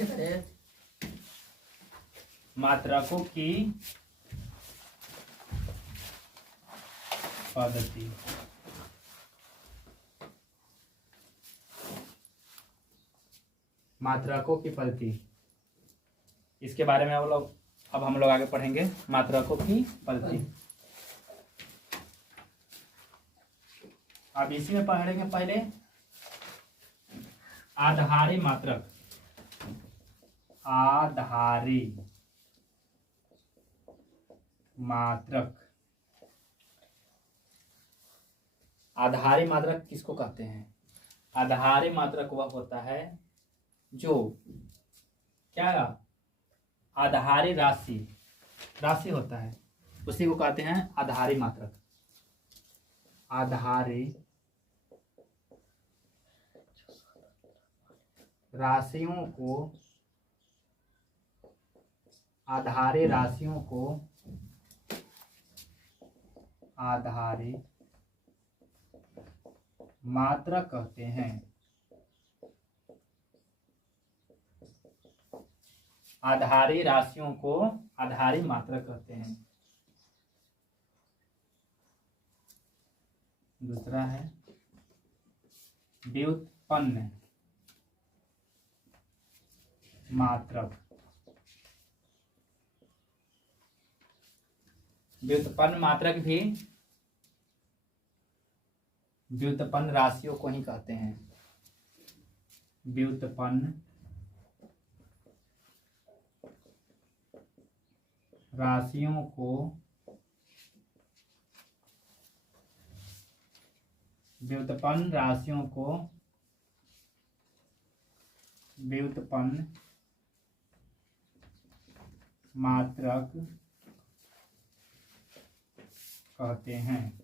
पीछे करे। मात्रकों की पद्धति। मात्रकों की पद्धति, इसके बारे में अब हम लोग आगे पढ़ेंगे। मात्रकों की पद्धति अब इसी में पढ़ेंगे। पहले आधारी मात्रक। आधारी मात्रक। आधारी मात्रक किसको कहते हैं? आधारी मात्रक वह होता है जो क्या आधारी राशि होता है, उसी को कहते हैं आधारी मात्रक। आधारी राशियों को आधारी मात्रक कहते हैं। आधारी राशियों को आधारी मात्रक कहते हैं। दूसरा है व्युत्पन्न मात्रक। व्युत्पन्न मात्रक भी व्युत्पन्न राशियों को ही कहते हैं। व्युत्पन्न राशियों को व्युत्पन्न मात्रक कहते हैं।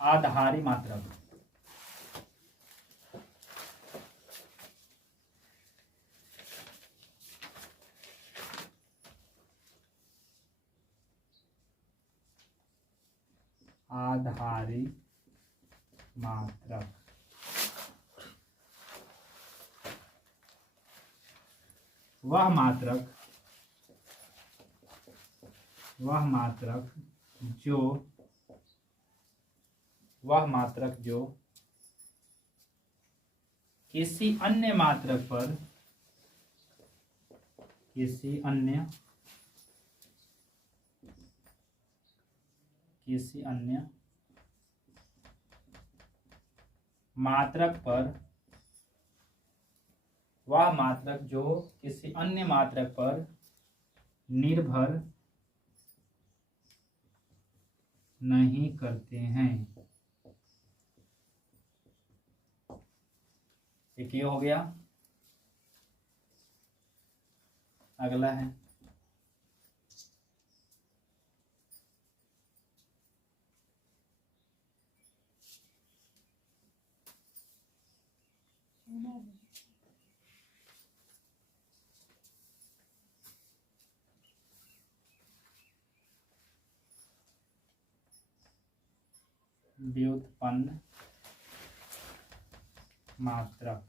आधारी मात्रक। आधारी मात्रक वह मात्रक जो किसी अन्य मात्रक पर वह मात्रक जो किसी अन्य मात्रक पर निर्भर नहीं करते हैं। एक ये हो गया। अगला है व्युत्पन्न मात्रक।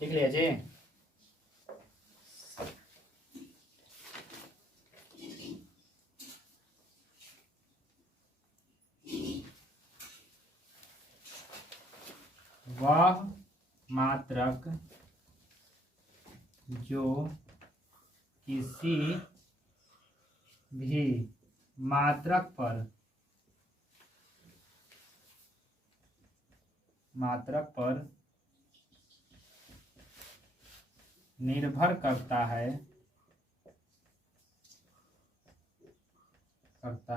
ठीक लिया जी। वह मात्रक जो किसी भी मात्रक पर निर्भर करता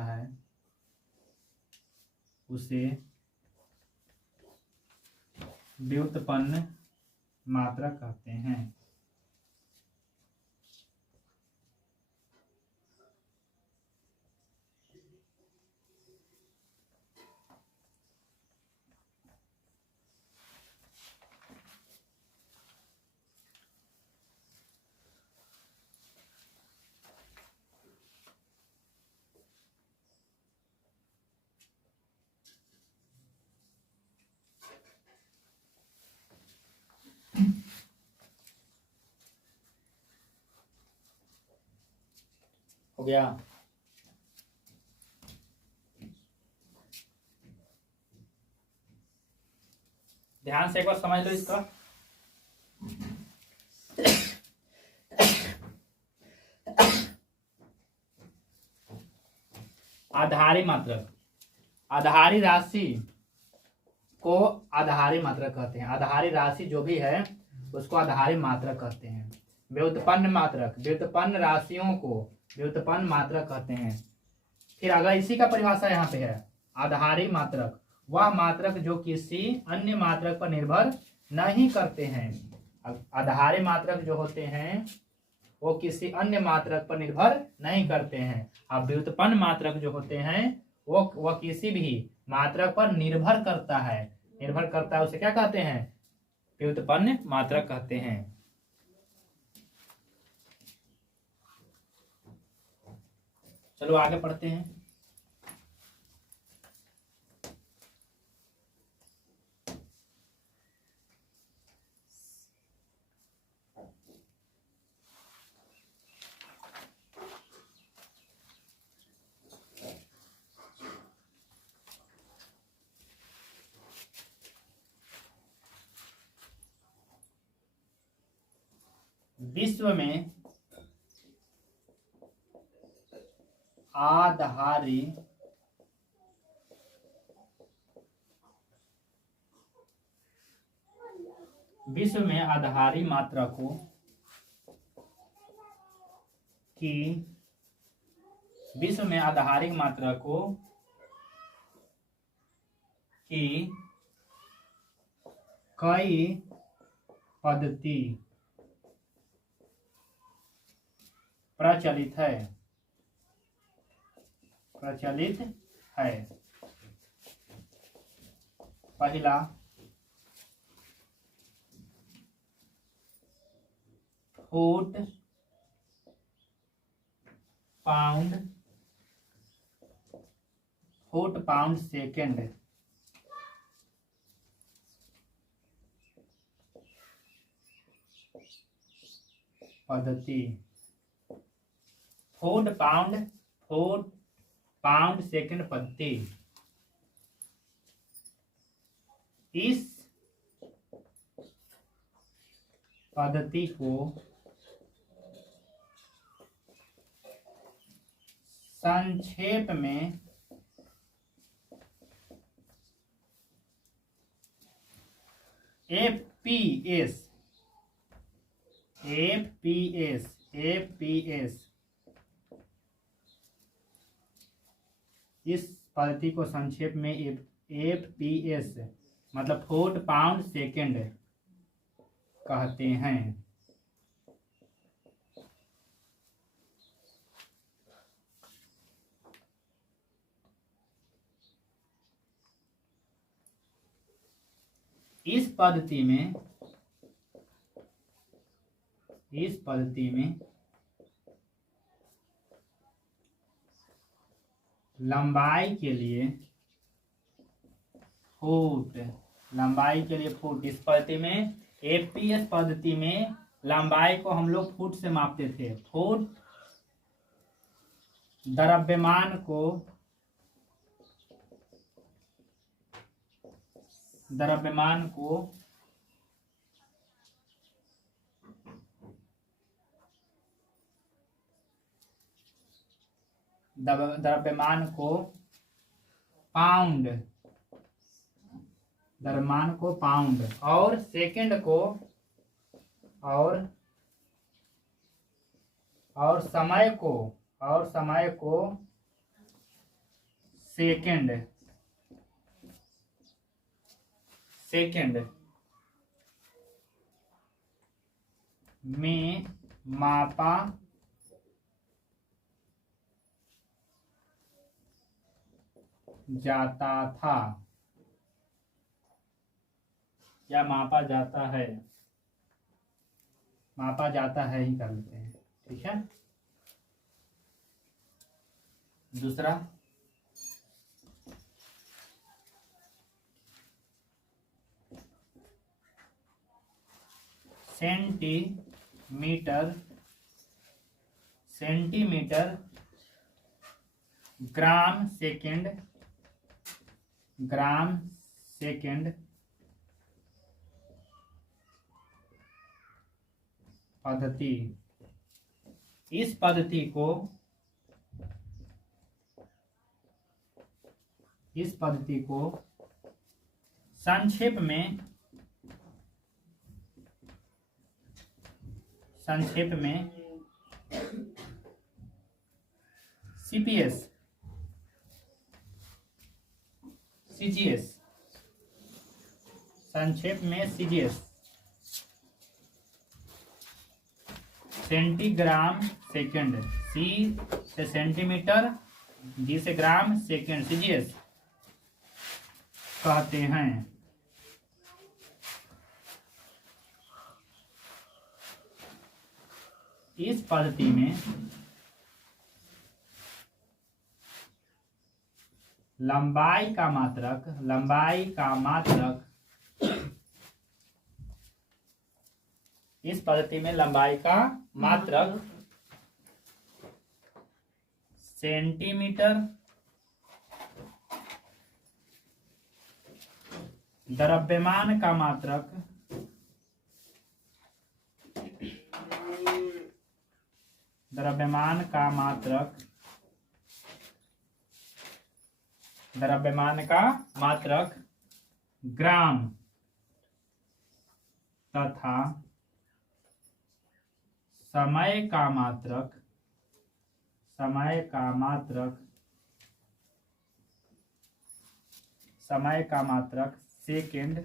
है उसे व्युत्पन्न मात्रक कहते हैं। हो गया। ध्यान से एक बार समझ लो इसका। आधारी मात्रक, आधारी राशि को आधारी मात्रक कहते हैं। आधारी राशि जो भी है उसको आधारी मात्रक कहते हैं। व्युत्पन्न मात्रक, व्युत्पन्न राशियों को व्युत्पन्न मात्रक कहते हैं। फिर अगला इसी का परिभाषा यहाँ पे है। आधारी मात्रक वह मात्रक जो किसी अन्य मात्रक पर निर्भर नहीं करते हैं। आधारी मात्रक जो होते हैं वो किसी अन्य मात्रक पर निर्भर नहीं करते हैं। अब व्युत्पन्न मात्रक जो होते हैं वो किसी भी मात्रक पर निर्भर करता है। निर्भर करता है उसे क्या कहते हैं? व्युत्पन्न मात्रक कहते हैं। चलो आगे पढ़ते हैं। विश्व में आधारी मात्रकों की कई पद्धति प्रचलित है। पहला फुट पाउंड सेकेंड पद्धति। फुट पाउंड सेकेंड पद्धति। इस पद्धति को संक्षेप में एफपीएस इस पद्धति को संक्षेप में एफपीएस मतलब फुट पाउंड सेकेंड कहते हैं। इस पद्धति में लंबाई के लिए फुट, इस पद्धति में एफपीएस पद्धति में लंबाई को हम लोग फुट से मापते थे। फुट द्रव्यमान को पाउंड और सेकंड को और समय को सेकंड में मापा जाता था या मापा जाता है, ही कर लेते हैं, ठीक है। दूसरा, सेंटीमीटर ग्राम सेकंड पद्धति। इस पद्धति को संक्षेप में CGS संक्षेप में CGS सेंटीग्राम सेकंड, C से सेंटीमीटर, G से ग्राम सेकंड, CGS कहते हैं। इस पद्धति में लंबाई का मात्रक सेंटीमीटर, द्रव्यमान का मात्रक ग्राम तथा समय का मात्रक सेकंड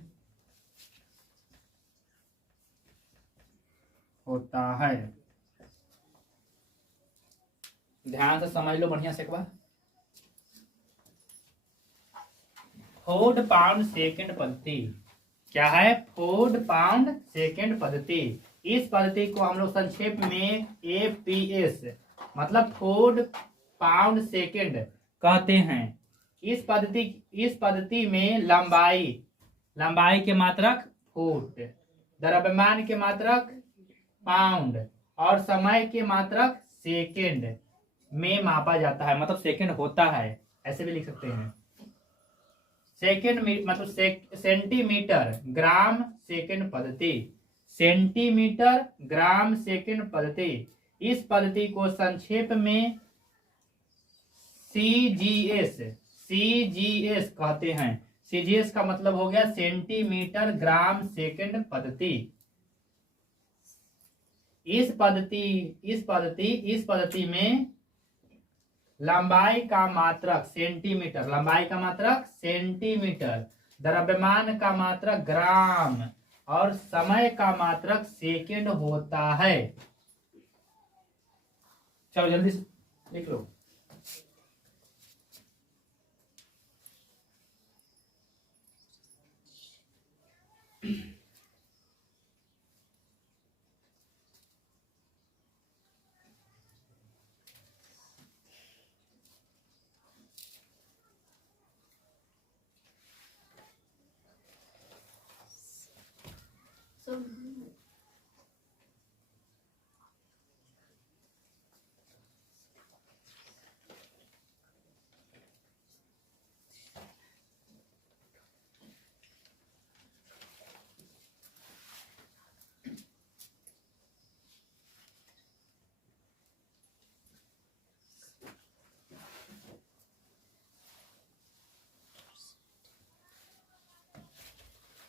होता है। ध्यान से समझ लो बढ़िया से एक बार। फूट पाउंड सेकंड पद्धति क्या है? फूट पाउंड सेकंड पद्धति। इस पद्धति को हम लोग संक्षेप में APS मतलब फूट पाउंड सेकंड कहते हैं। इस पद्धति में लंबाई के मात्रक फुट, द्रव्यमान के मात्रक पाउंड और समय के मात्रक सेकंड में मापा जाता है, मतलब सेकंड होता है, ऐसे भी लिख सकते हैं। सेकंड मतलब सेंटीमीटर ग्राम सेकंड पद्धति, सेंटीमीटर ग्राम सेकंड पद्धति। इस पद्धति को संक्षेप में CGS कहते हैं। CGS का मतलब हो गया सेंटीमीटर ग्राम सेकंड पद्धति। इस पद्धति में लंबाई का मात्रक सेंटीमीटर, द्रव्यमान का मात्रक ग्राम और समय का मात्रक सेकंड होता है। चलो जल्दी से लिख लो।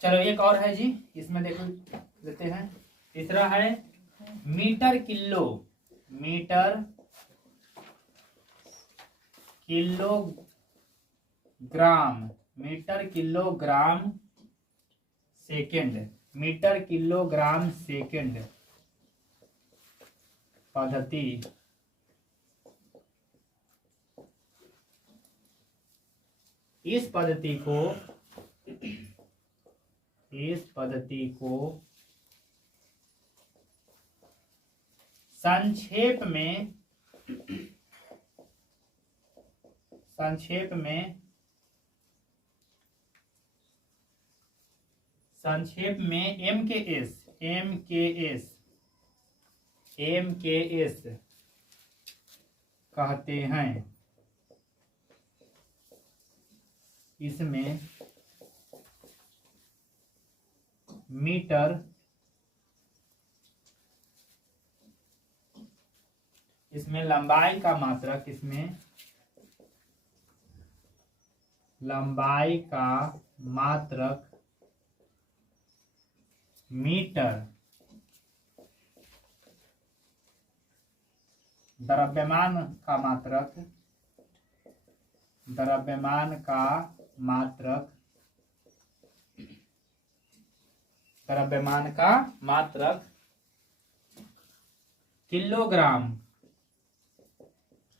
चलो एक और है जी, इसमें देखो लेते हैं। तीसरा है metre kilo metre kilogram, metre kilogram second, metre kilogram second पद्धति इस पद्धति को संक्षेप में MKS कहते हैं। इसमें मीटर, इसमें लंबाई का मात्रक, इसमें लंबाई का मात्रक मीटर, द्रव्यमान का मात्रक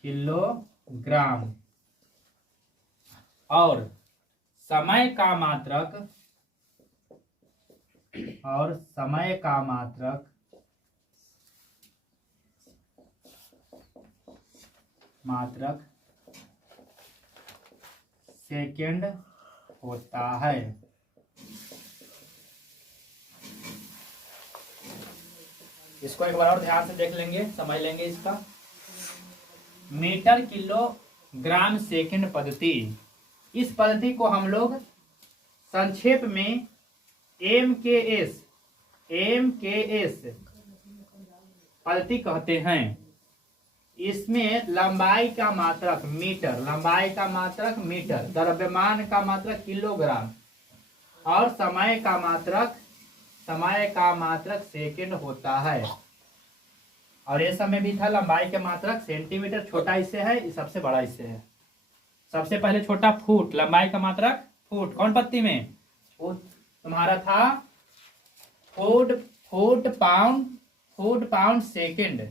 किलोग्राम और समय का मात्रक सेकेंड होता है। इसको एक बार और ध्यान से देख लेंगे, समझ लेंगे इसका। मीटर किलोग्राम सेकेंड पद्धति, इस पद्धति को हम लोग संक्षेप में MKS पद्धति कहते हैं। इसमें लंबाई का मात्रक मीटर, द्रव्यमान का मात्रक किलोग्राम और समय का मात्रक सेकेंड होता है। और ये समय भी था, लंबाई के मात्रक सेंटीमीटर, छोटा इससे है, ये सबसे बड़ा इससे है। सबसे पहले छोटा फुट, लंबाई का मात्रक फुट। कौन पत्ती में? तुम्हारा था फुट पाउंड सेकेंड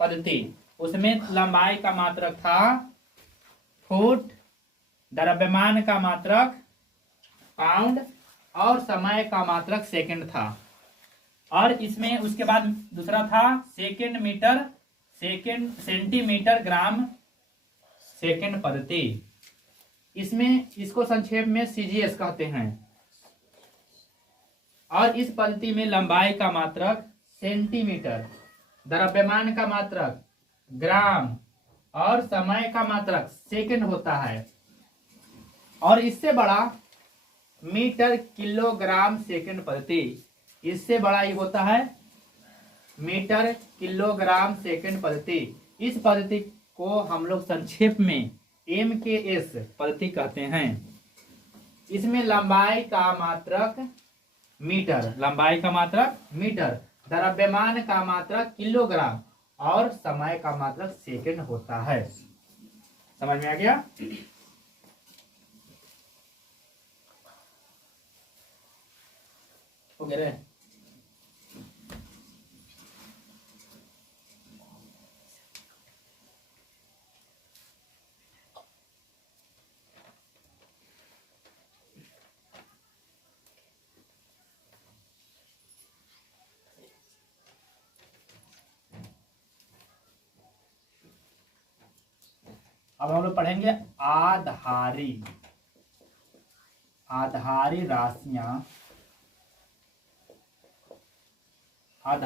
पद्धति। उसमें लंबाई का मात्रक था फुट, द्रव्यमान का मात्रक पाउंड और समय का मात्रक सेकंड था। और इसमें उसके बाद दूसरा था सेंटीमीटर ग्राम सेकंड पद्धति। इसमें इसको संक्षेप में CGS कहते हैं। और इस पद्धति में लंबाई का मात्रक सेंटीमीटर, द्रव्यमान का मात्रक ग्राम और समय का मात्रक सेकंड होता है। और इससे बड़ा मीटर किलोग्राम सेकंड पद्धति, इससे बड़ा ही होता है मीटर किलोग्राम सेकंड पद्धति। इस पद्धति को हम लोग संक्षेप में MKS पद्धति कहते हैं। इसमें लंबाई का मात्रक मीटर, द्रव्यमान का मात्रक किलोग्राम और समय का मात्रक सेकंड होता है। समझ में आ गया? हो गया रे? अब हम लोग पढ़ेंगे आधारी राशियां और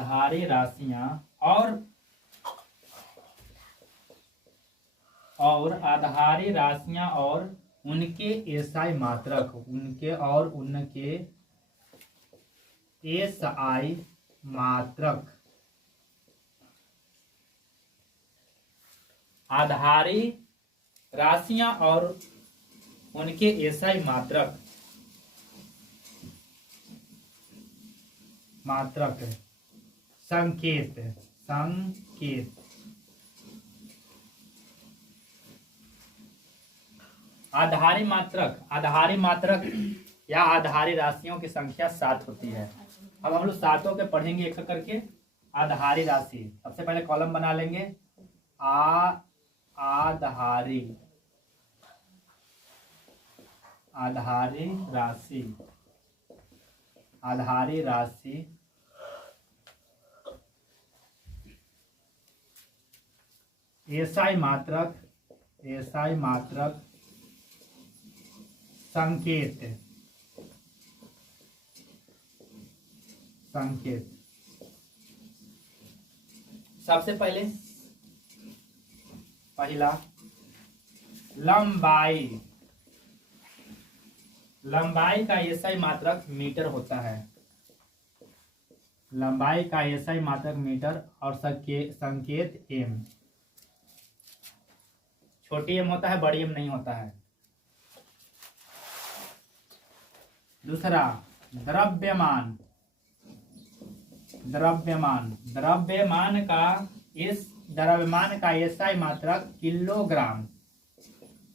आधारी राशियां और उनके एसआई मात्रक, आधारी राशियां और उनके एसआई मात्रक संकेत आधारी मात्रक या आधारी राशियों की संख्या 7 होती है। अब हम लोग सातों के पढ़ेंगे एक एक करके। आधारी राशि, सबसे पहले कॉलम बना लेंगे। आधारी राशि, आधारी राशि एसआई मात्रक, एसआई मात्रक संकेत, संकेत। सबसे पहले पहला लंबाई, लंबाई का एसआई मात्रक मीटर होता है। लंबाई का एसआई मात्रक मीटर और संकेत एम। छोटी एम होता है, बड़ी एम नहीं होता है। दूसरा द्रव्यमान, द्रव्यमान, द्रव्यमान का एसआई मात्रक किलोग्राम,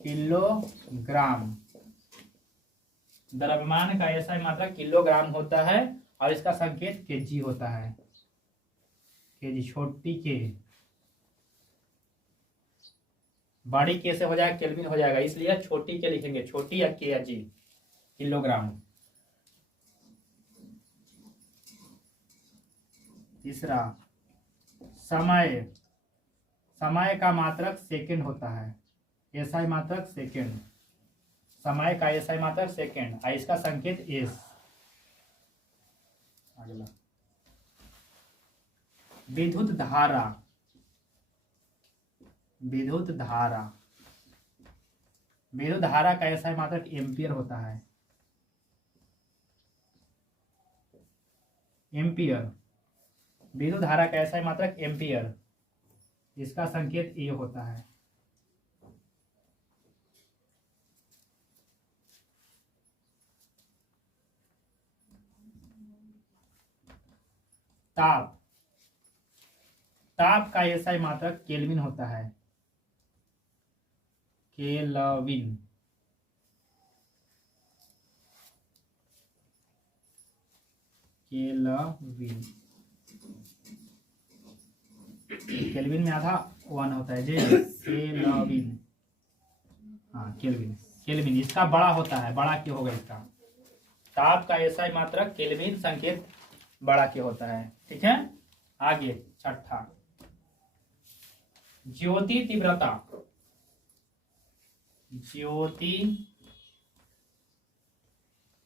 किलोग्राम। द्रव्यमान का एसआई मात्रक किलोग्राम होता है और इसका संकेत केजी होता है। केजी, छोटी के। बड़ी के से हो जाएगा केल्विन हो जाएगा, इसलिए छोटी के लिखेंगे, छोटी या के या जी, किलोग्राम। तीसरा समय, समय का मात्रक सेकंड होता है। एसआई मात्रक सेकंड, समय का एसआई मात्रक सेकंड और इसका संकेत एस। अगला विद्युत धारा, विद्युत धारा, विद्युत धारा का एसआई मात्रक एम्पियर होता है। एम्पियर, विद्युत धारा का एसआई मात्रक एम्पियर, इसका संकेत ए होता है। ताप, ताप का एसआई मात्रक केल्विन होता है। केल्विन, केल्विन, केल्विन में आधा 1 होता है जी। केल्विन, हाँ केल्विन, केल्विन इसका बड़ा होता है, बड़ा क्यों होगा इसका। ताप का एसआई मात्रक केल्विन, संकेत बड़ा क्यों होता है। ठीक है, आगे छठा ज्योति तीव्रता, ज्योति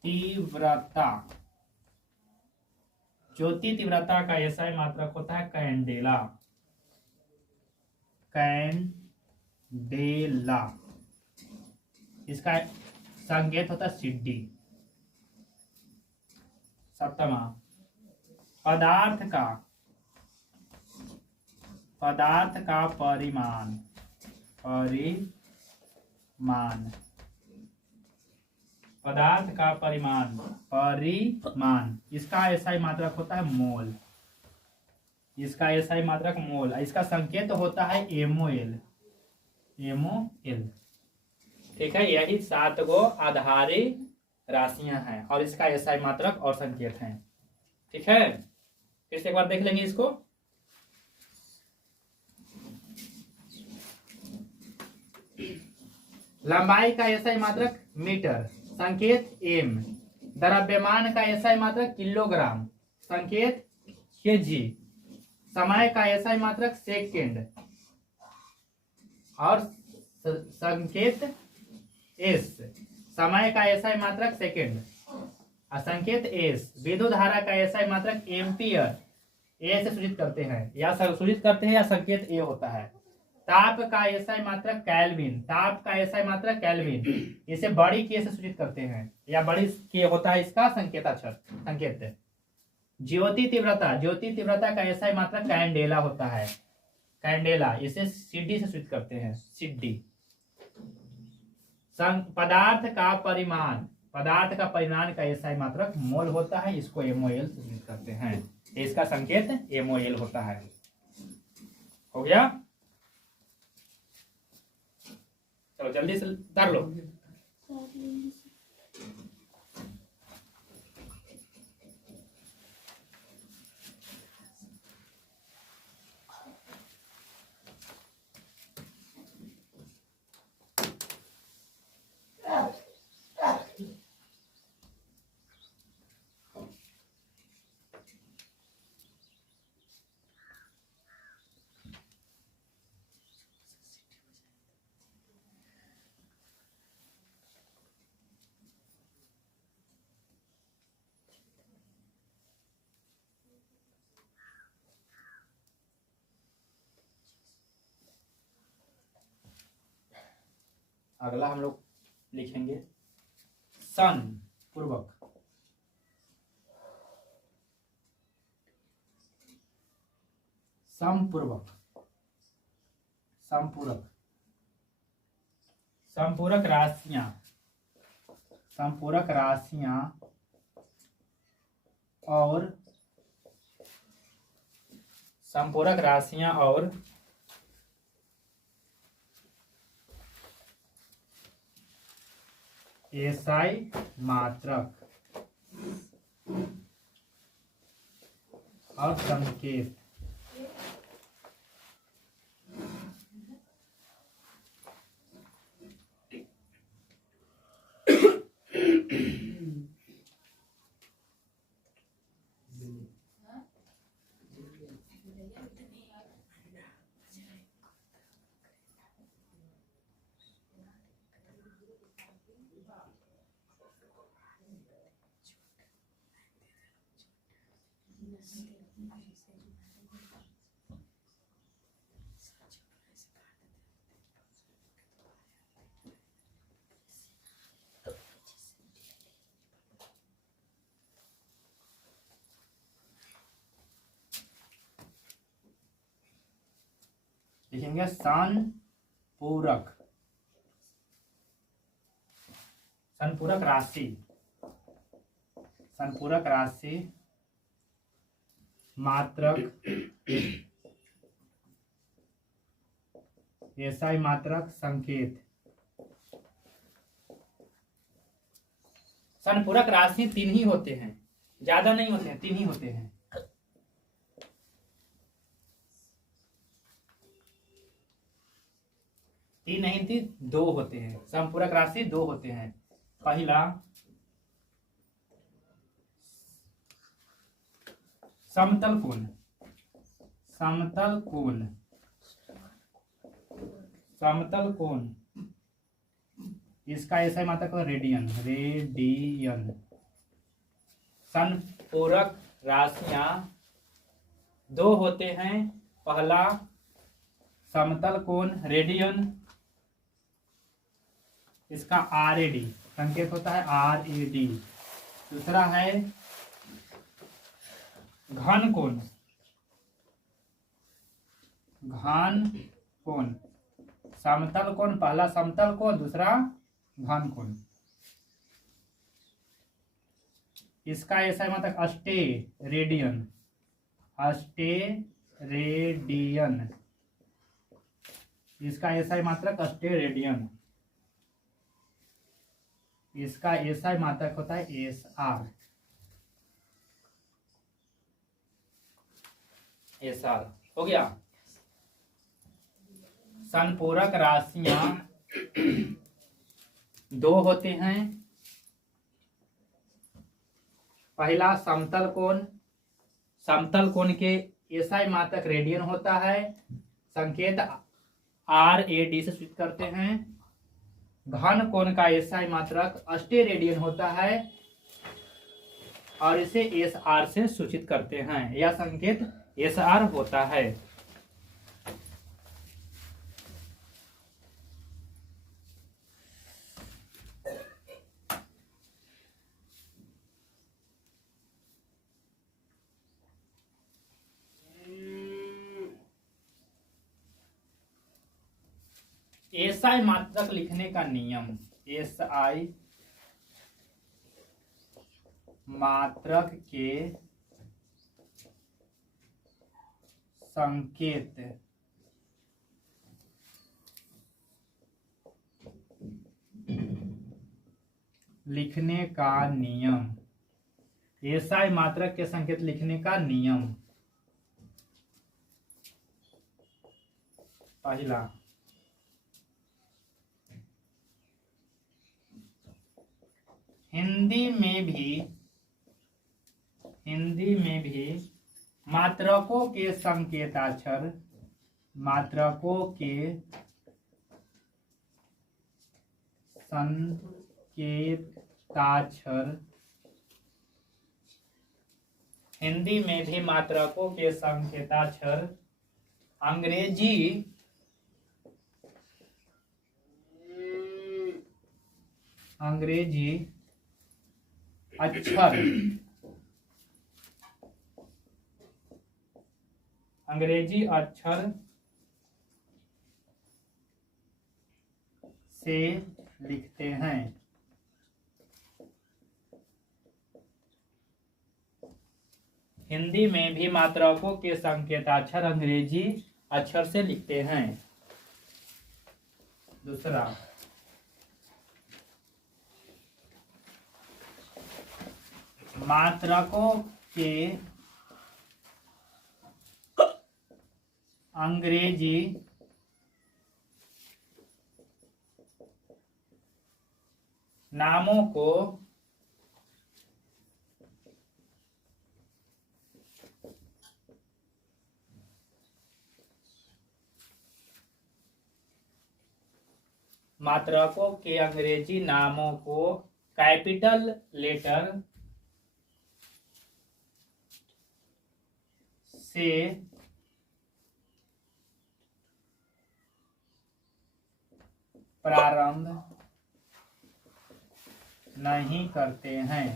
तीव्रता, ज्योति तीव्रता का एसआई मात्रक होता है कैंडेला, कैंडेला, इसका संकेत होता है सिड्डी। सप्तमा पदार्थ का, पदार्थ का परिमाण, परिमाण, पदार्थ का परिमाण, परिमाण, इसका एसआई मात्रक होता है मोल, इसका एसआई मात्रक मोल, इसका संकेत होता है एमओएल, एमओएल। ठीक है, यही 7 गो आधारी राशियां हैं और इसका एसआई मात्रक और संकेत हैं। ठीक है, फिर से एक बार देख लेंगे इसको। लंबाई का एसआई मात्रक मीटर, संकेत एम। द्रव्यमान का एसआई मात्रक किलोग्राम, संकेत केजी। समय का एसआई मात्रक सेकेंड और संकेत एस। समय का एसआई मात्रक सेकेंड और संकेत एस। विद्युत धारा का एसआई मात्रक एम्पियर, ए से सूचित करते हैं, या सूचित करते हैं या संकेत ए होता है। ताप का एसआई मात्रक केल्विन, ताप का एसआई मात्रक केल्विन, इसे बड़ी के से सूचित करते हैं या बड़ी के होता है इसका संकेताक्षर, संकेत। ज्योति तीव्रता, ज्योति तीव्रता का एसआई मात्रक कैंडेला होता है, कैंडेला, इसे सिड्डी से सूचित करते हैं, सिड्डी। पदार्थ का परिमाण, पदार्थ का परिमाण का एसआई मात्रक मोल होता है, इसको एमओएल से सूचित करते हैं, इसका संकेत एमओएल होता है। हो गया, चलो जल्दी से कर लो। अगला हम लोग लिखेंगे सन पूर्वक। समपूर्वक। समपूरक। समपूरक राशियां। समपूरक राशियां और समपूरक राशियां और एसआई मात्रक और संकेत लिखेंगे संपूरक। संपूरक राशि। संपूरक राशि मात्रक एसआई मात्रक संकेत। संपूरक राशि 3 ही होते हैं, ज्यादा नहीं होते हैं, 3 ही होते हैं। तीन नहीं थी, 2 होते हैं। समपूरक राशि 2 होते हैं। पहला समतल कोण। समतल कोण। समतल कोण इसका ऐसा मात्रक रेडियन। रेडियन। संपूरक राशियां 2 होते हैं। पहला समतल कोण रेडियन, इसका RAD संकेत होता है RAD। दूसरा है घन कोण। घन कोण। समतल कोण पहला समतल कोण, दूसरा घन कोण। इसका ऐसा मतलब अस्टेरेडियन। अस्टेरेडियन। इसका ऐसा मात्रक अस्टेरेडियन। इसका एसआई मात्रक होता है SR। SR हो गया। संपूरक राशियां 2 होते हैं। पहला समतल कोण। समतल कोण के एसआई मात्रक रेडियन होता है, संकेत RAD से सूचित करते हैं। घन कोण का एसआई मात्रक अस्टेरेडियन होता है और इसे SR से सूचित करते हैं। यह संकेत SR होता है। एसआई मात्रक लिखने का नियम। एसआई मात्रक के संकेत लिखने का नियम। एसआई मात्रक के संकेत लिखने का नियम। पहला, हिंदी में भी मात्रकों के संकेताक्षर, मात्रकों के संकेताक्षर, हिंदी में भी मात्रकों के संकेताक्षर अंग्रेजी अक्षर, अंग्रेजी अक्षर से लिखते हैं। हिंदी में भी मात्रकों के संकेताक्षर अंग्रेजी अक्षर से लिखते हैं। दूसरा, मात्रकों के अंग्रेजी नामों को मात्रकों के अंग्रेजी नामों को कैपिटल लेटर से प्रारंभ नहीं करते हैं।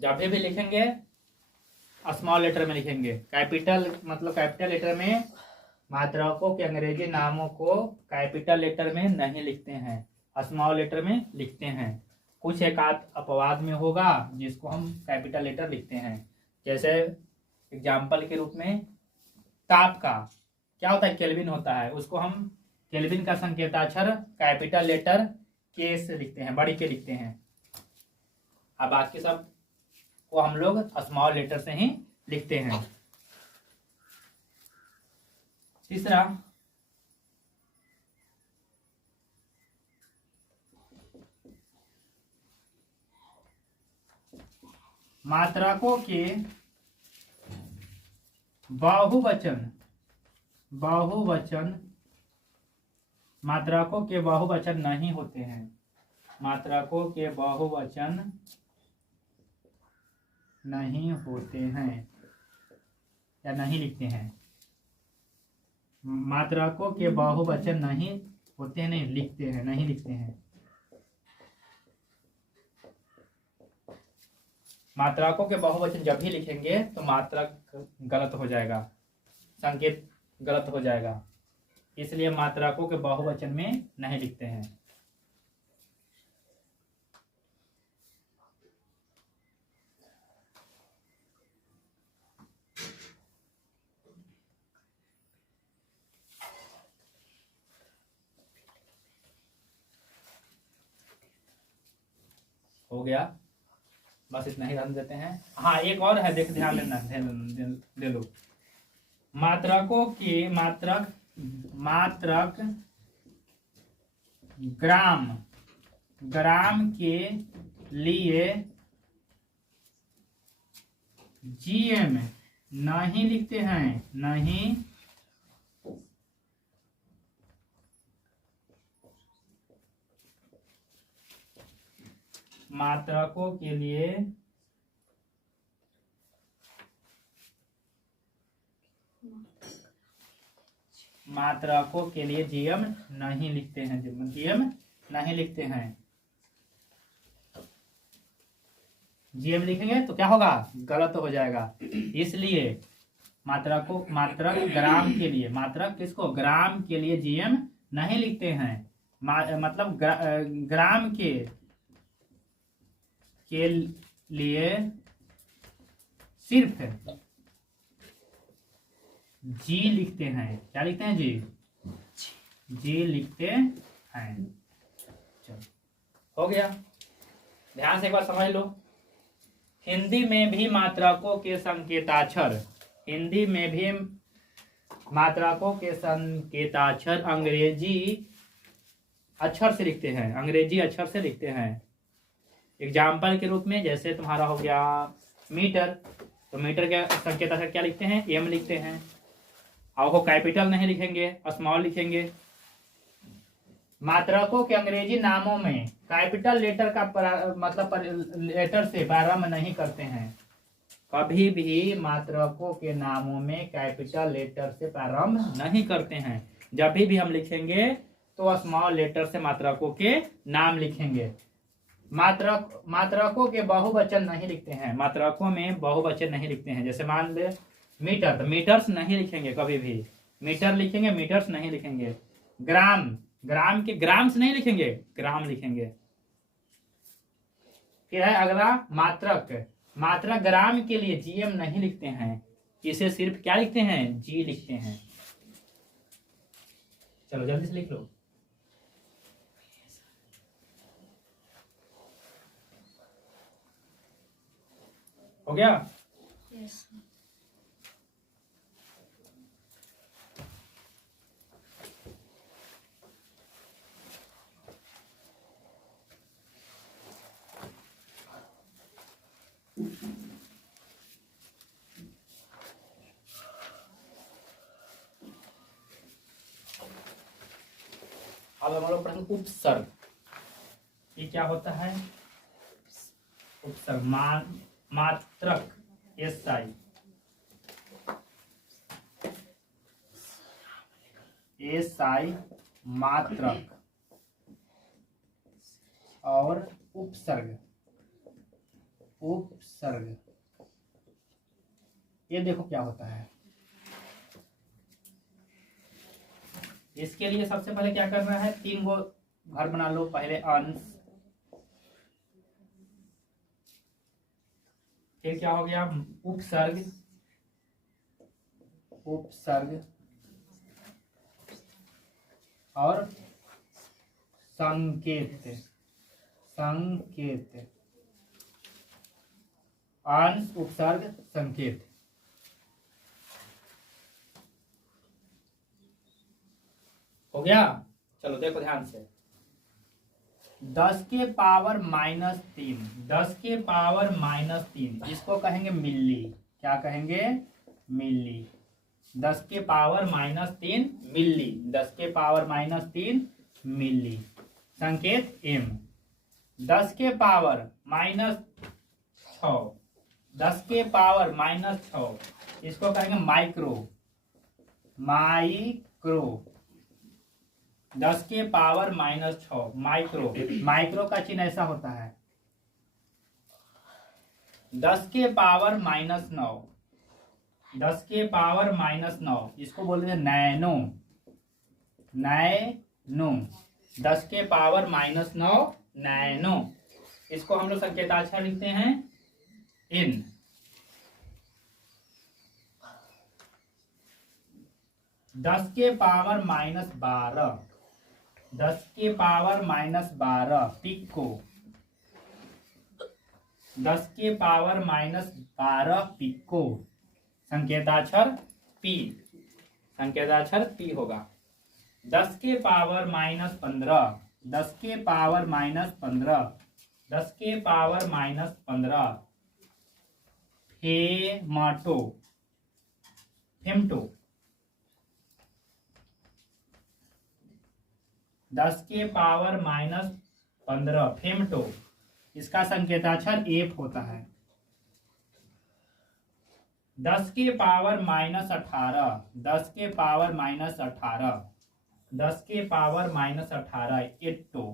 जब भी लिखेंगे स्मॉल लेटर में लिखेंगे। कैपिटल मतलब कैपिटल लेटर में मात्रकों के अंग्रेजी नामों को कैपिटल लेटर में नहीं लिखते हैं, स्मॉल लेटर में लिखते हैं। कुछ एक आध अपवाद में होगा जिसको हम कैपिटल लेटर लिखते हैं। जैसे एग्जाम्पल के रूप में ताप का क्या होता है, केल्विन होता है, उसको हम केल्विन का संकेताक्षर कैपिटल लेटर के से लिखते हैं, बड़ी के लिखते हैं। अब बाकी सब को हम लोग स्मॉल लेटर से ही लिखते हैं। तीसरा, मात्रकों के बहुवचन मात्रकों के बहुवचन नहीं होते हैं। मात्रकों के बहुवचन नहीं होते हैं या नहीं लिखते हैं। मात्रकों के बहुवचन नहीं होते हैं, नहीं लिखते हैं, नहीं लिखते हैं। मात्रकों के बहुवचन जब भी लिखेंगे तो मात्रक गलत हो जाएगा, संकेत गलत हो जाएगा, इसलिए मात्रकों के बहुवचन में नहीं लिखते हैं। हो गया, बस इतना ही ध्यान देते हैं। हाँ, एक और है, देख ध्यान देना, दे लो। मात्रकों के मात्रक ग्राम के लिए जीएम नहीं लिखते हैं, नहीं मात्रकों के लिए जीएम नहीं लिखते हैं, जीएम नहीं लिखते हैं। जीएम लिखेंगे तो क्या होगा, गलत हो जाएगा। इसलिए मात्रक ग्राम के लिए, मात्रक किसको, ग्राम के लिए जीएम नहीं लिखते हैं। मतलब ग्राम के के लिए सिर्फ जी लिखते हैं। क्या लिखते हैं जी? जी लिखते हैं। चलो हो गया। ध्यान से एक बार समझ लो। हिंदी में भी मात्रकों के संकेताक्षर, हिंदी में भी मात्रकों के संकेताक्षर अंग्रेजी अक्षर से लिखते हैं, अंग्रेजी अक्षर से लिखते हैं। एग्जाम्पल के रूप में जैसे तुम्हारा हो गया मीटर, तो मीटर के संकेताक्षर क्या लिखते हैं? एम लिखते हैं। और वो कैपिटल नहीं लिखेंगे, स्मॉल लिखेंगे। मात्रकों के अंग्रेजी नामों में कैपिटल लेटर का लेटर से प्रारंभ नहीं करते हैं। कभी भी मात्रकों के नामों में कैपिटल लेटर से प्रारंभ नहीं करते हैं। जब भी हम लिखेंगे तो स्मॉल लेटर से मात्रकों के नाम लिखेंगे। मात्रकों के बहुवचन नहीं लिखते हैं, मात्रकों में बहुवचन नहीं लिखते हैं। जैसे मान ले मीटर, तो मीटर्स नहीं लिखेंगे कभी भी। मीटर लिखेंगे, मीटर्स नहीं लिखेंगे। ग्राम, ग्राम के ग्राम्स नहीं लिखेंगे, ग्राम लिखेंगे। फिर है अगला मात्रक। मात्रक ग्राम के लिए जीएम नहीं लिखते हैं, इसे सिर्फ क्या लिखते हैं? जी लिखते हैं। चलो जल्दी से लिख लो। हो गया? Yes. अब हम लोग पढ़ेंगे उपसर्ग। ये क्या होता है? उपसर्ग मात्रक, एसआई, एसआई मात्रक और उपसर्ग। उपसर्ग ये देखो क्या होता है। इसके लिए सबसे पहले क्या करना है? 3 गो घर बना लो। पहले अंश, फिर क्या हो गया? उपसर्ग, उपसर्ग और संकेत, संकेत। अंश, उपसर्ग, संकेत। हो गया? चलो देखो ध्यान से। 10 के पावर -3, 10 के पावर -3 इसको कहेंगे मिली। क्या कहेंगे? मिली। 10 के पावर -3 मिली, 10 के पावर -3 मिली। संकेत एम। 10 के पावर -6, 10 के पावर -6 इसको कहेंगे माइक्रो, माइक्रो। 10 के पावर -6 माइक्रो। माइक्रो का चिन्ह ऐसा होता है। 10 के पावर -9, 10 के पावर -9 इसको बोलते हैं नैनो, नैनो। 10 के पावर -9 नैनो। इसको हम लोग संकेताक्षर लिखते हैं इन। 10 के पावर -12, 10 के पावर -12 पिको। 10 के पावर -12 पिको। संकेताक्षर पी, संकेताक्षर पी होगा। 10 के पावर -15, 10 के पावर -15, 10 के पावर -15 फेमाटो, फेमटो। 10 के पावर -15 फेमटो। इसका संकेताक्षर एफ होता है। 10 के पावर -18, 10 के पावर -18, 10 के पावर -18 एटो,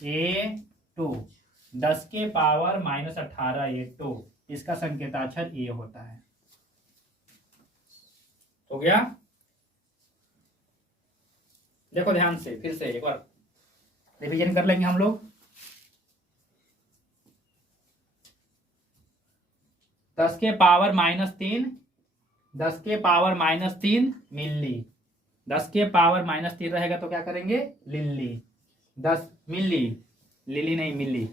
एटो। 10 के पावर -18 एटो। इसका संकेताक्षर ए होता है। हो गया? देखो ध्यान से, फिर से एक बार रिवीजन कर लेंगे हम लोग। 10 के पावर -3, 10 के पावर -3 मिली। 10 के पावर -3 रहेगा तो क्या करेंगे, लिल्ली। 10 मिली, लिली नहीं मिली।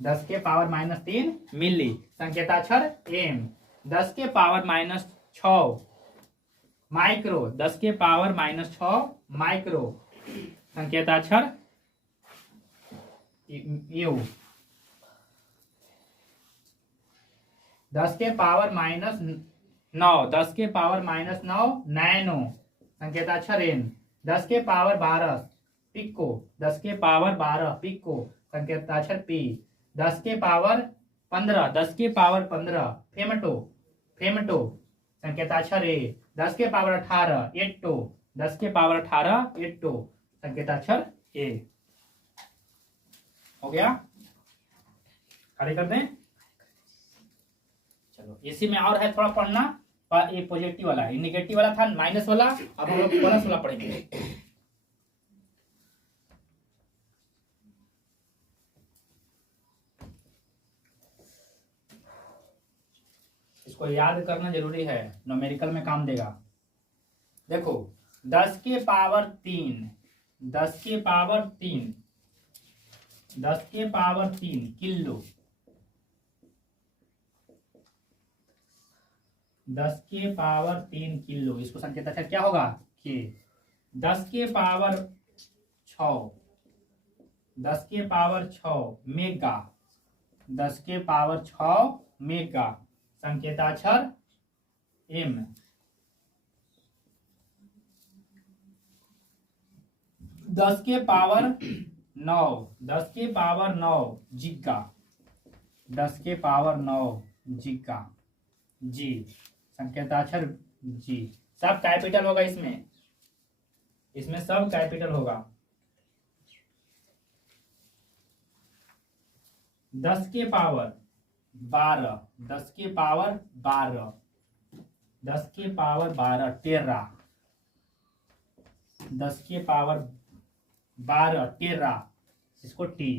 10 के पावर -3 मिली, संकेताक्षर एम। 10 के पावर -6 माइक्रो, 10 के पावर -6 माइक्रो, संकेताक्षर यू। 10 के पावर -9, 10 के पावर -9 नैनो, संकेताक्षर एन। 10 के पावर 12 पिको, 10 के पावर 12 पिको, संकेताक्षर पी। 10 के पावर 15, 10 के पावर 15 फेमटो, फेमटो, संकेताक्षर ए। 10 के पावर 18 एट्टो, 10 के पावर 18 एट्टो, संकेताक्षर ए। हो गया, खाली कर दें। चलो इसी में और है थोड़ा पढ़ना, पर ये पॉजिटिव वाला है, निगेटिव वाला था माइनस वाला, अब हम लोग प्लस वाला पढ़ेंगे। इसको याद करना जरूरी है, न्यूमेरिकल में काम देगा। देखो 10 के पावर 3, 10 के पावर 3, 10 के पावर 3 किलो, 10 के पावर 3 किलो, इसको संकेताक्षर क्या होगा, के। 10 के पावर 6, 10 के पावर 6 मेगा, 10 के पावर 6 मेगा, संकेताक्षर एम। 10 के पावर 9, 10 के पावर 9 जिगा, 10 के पावर 9 जिगा, जी, संकेताक्षर जी। सब कैपिटल होगा इसमें, इसमें सब कैपिटल होगा। 10 के पावर 12, 10 के पावर 12, 10 के पावर 12 टेरा, 10 के पावर 12 टेरा, इसको टी।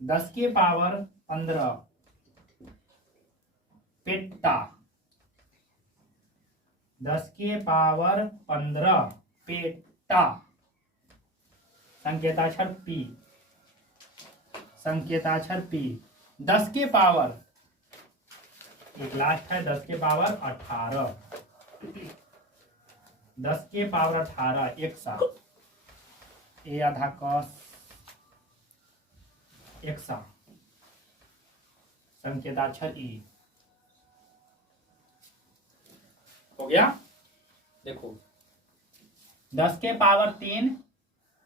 10 के पावर 15 पेट्टा, 10 के पावर 15 पेट्टा, संकेताक्षर पी, संकेताक्षर पी। 10 के पावर, एक लास्ट है 10 के पावर 18, 10 के पावर 18 एक्सा, ए आधा कॉस एक्सा, संकेताक्षर ई। हो गया। देखो 10 के पावर 3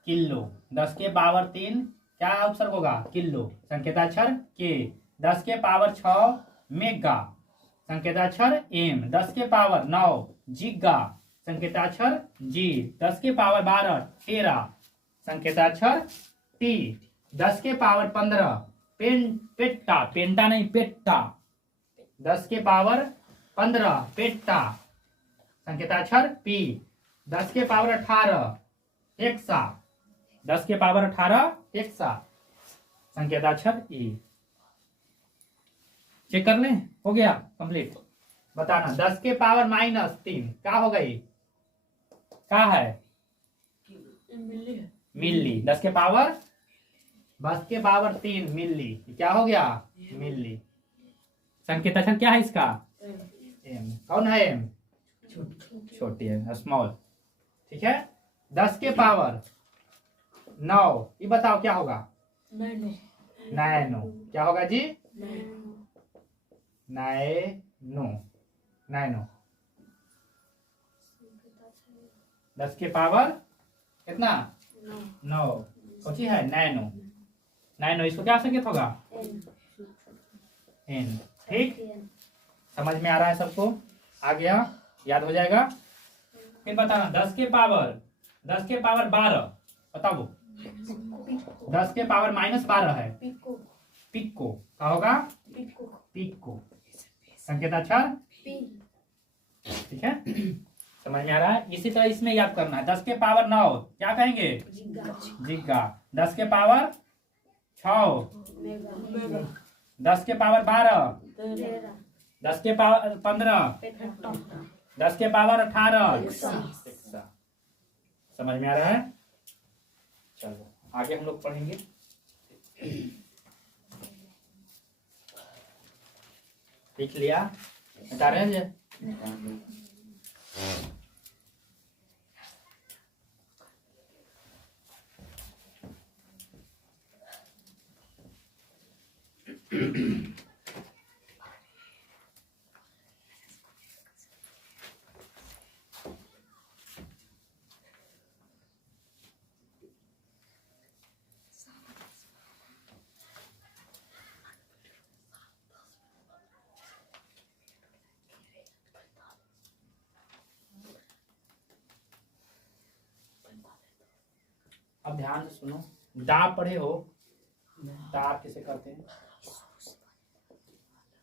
किलो, 10 के पावर 3 क्या उपसर्ग होगा, किलो, संकेताक्षर के। 10 के पावर 6 मेगा, संकेताक्षर एम। 10 के पावर 9 जिगा, संकेताक्षर जी। 10 के पावर 12 टेरा, संकेताक्षर टी। 10 के पावर 15 पेट्टा, पेंटा नहीं पेट्टा, 10 के पावर 15 पेट्टा, संकेताक्षर पी। 10 के पावर 18 एक्सा, 10 के पावर 18 एक्सा, संकेताक्षर ई। चेक कर लें, हो गया कंप्लीट। बताना 10 के पावर -3 क्या हो गई, क्या है, मिली। 10 के पावर 3 मिली, क्या हो गया, मिली। संकेताक्षर क्या है इसका, एम। कौन है एम, छोटी है, स्मॉल, ठीक है। 10 के पावर 9, ये बताओ क्या होगा, नैनो, क्या होगा जी, नैनो, नैनो। 10 के पावर कितना, 9, सोची है नैनो, नैनो, इसको क्या संकेत होगा, एन। ठीक, समझ में आ रहा है सबको, आ गया, याद हो जाएगा। फिर बताना 10 के पावर 12 बताओ, 10 के पावर -12 है पिको, क्या होगा, पिको, संकेताक्षर, ठीक है, समझ में आ रहा है। इसी तरह इसमें याद करना है। 10 के पावर 9 क्या कहेंगे, जिग्गा। 10 के पावर 6 10 के पावर 12, 13, 10 के पावर 15, 15, 10 के पावर 18, इक्कीस। इक्कीस। समझ में आ रहा है? चलो आगे हम लोग पढ़ेंगे। लिख लिया? बता रहे हैं? अब ध्यान से सुनो। दाब पढ़े हो? दाब किसे कहते हैं?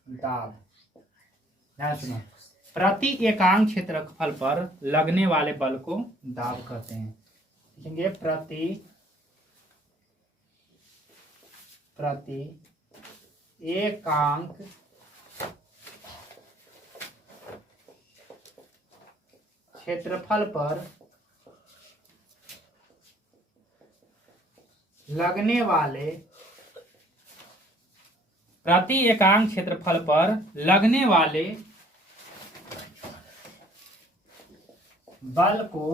दाब। ध्यान सुनो। प्रति एकांक क्षेत्रफल पर लगने वाले बल को दाब कहते हैं। लिखेंगे प्रति एकांक क्षेत्रफल पर लगने वाले प्रति एकांक क्षेत्रफल पर लगने वाले बल को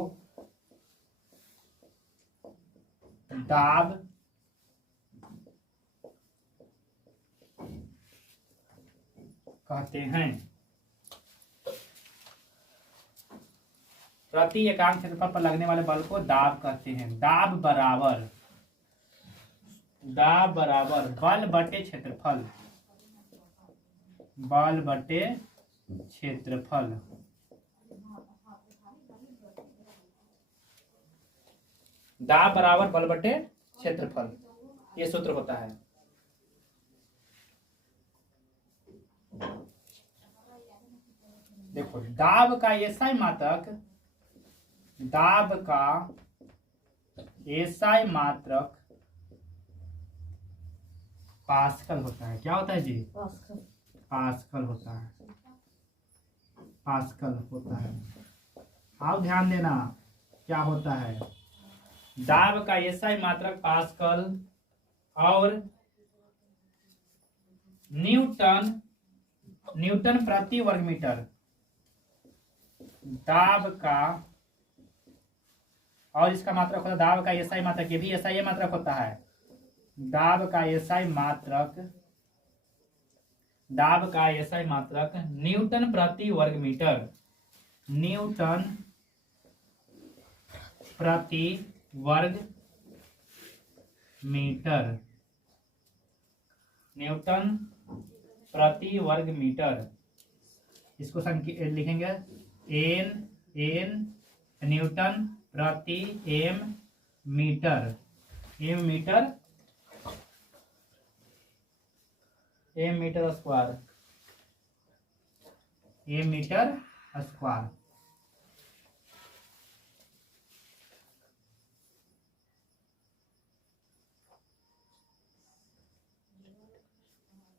दाब कहते हैं। प्रति एकांक क्षेत्रफल पर लगने वाले बल को दाब कहते हैं। दाब बराबर बल बटे क्षेत्रफल। बल बटे क्षेत्रफल। दाब बराबर बल बटे क्षेत्रफल, ये सूत्र होता है। देखो, दाब का एसआई मात्रक, दाब का एसआई मात्रक पास्कल होता है। क्या होता है जी? पास्कल होता है। पास्कल होता है। आओ ध्यान देना, क्या होता है? दाब का एसआई मात्रक पास्कल और न्यूटन प्रति वर्ग मीटर। दाब का और इसका मात्रक होता है दाब का एसआई मात्रक, ये भी एसआई मात्रक होता है। दाब का एसआई मात्रक न्यूटन प्रति वर्ग मीटर। न्यूटन प्रति वर्ग मीटर। न्यूटन प्रति वर्ग मीटर। इसको लिखेंगे एन न्यूटन प्रति M metre. M metre square. M metre square.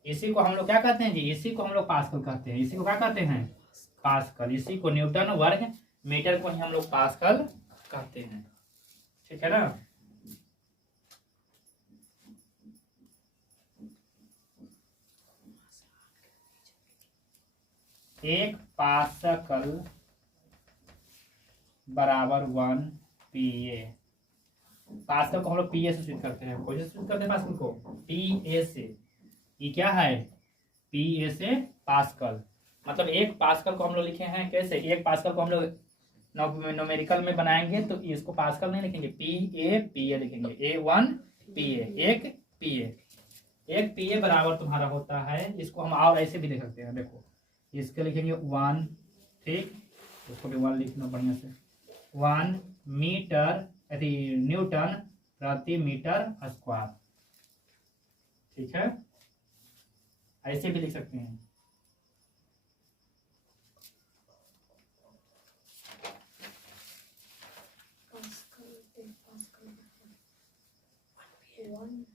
इसी को हम लोग क्या कहते हैं जी? इसी को हम लोग पास्कल कहते हैं। इसी को क्या कहते हैं? पास्कल। इसी को न्यूटन वर्ग मीटर को ही हम लोग पास्कल कहते हैं। ठीक है ना? एक पास्कल बराबर 1 पीए। पास्कल को हम लोग पीए से सूचित करते हैं। कौन से सूचित करते हैं पास्कल को? पीए से। ये क्या है? पीए से पास्कल। मतलब एक पास्कल को हम लोग लिखे हैं कैसे? एक पास्कल को हम लोग न्यूमेरिकल में बनाएंगे तो इसको पास्कल नहीं लिखेंगे, पीए लिखेंगे। A1 पीए। एक पीए बराबर तुम्हारा होता है, इसको हम और ऐसे भी लिख सकते हैं। देखो, इसके लिखेंगे 1, ठीक, उसको भी 1 लिखना बढ़िया से। 1 मीटर न्यूटन प्रति मीटर स्क्वायर। ठीक है, ऐसे भी लिख सकते हैं। Pascal 1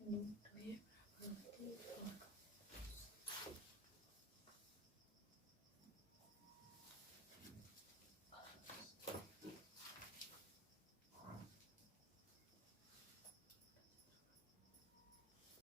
Newton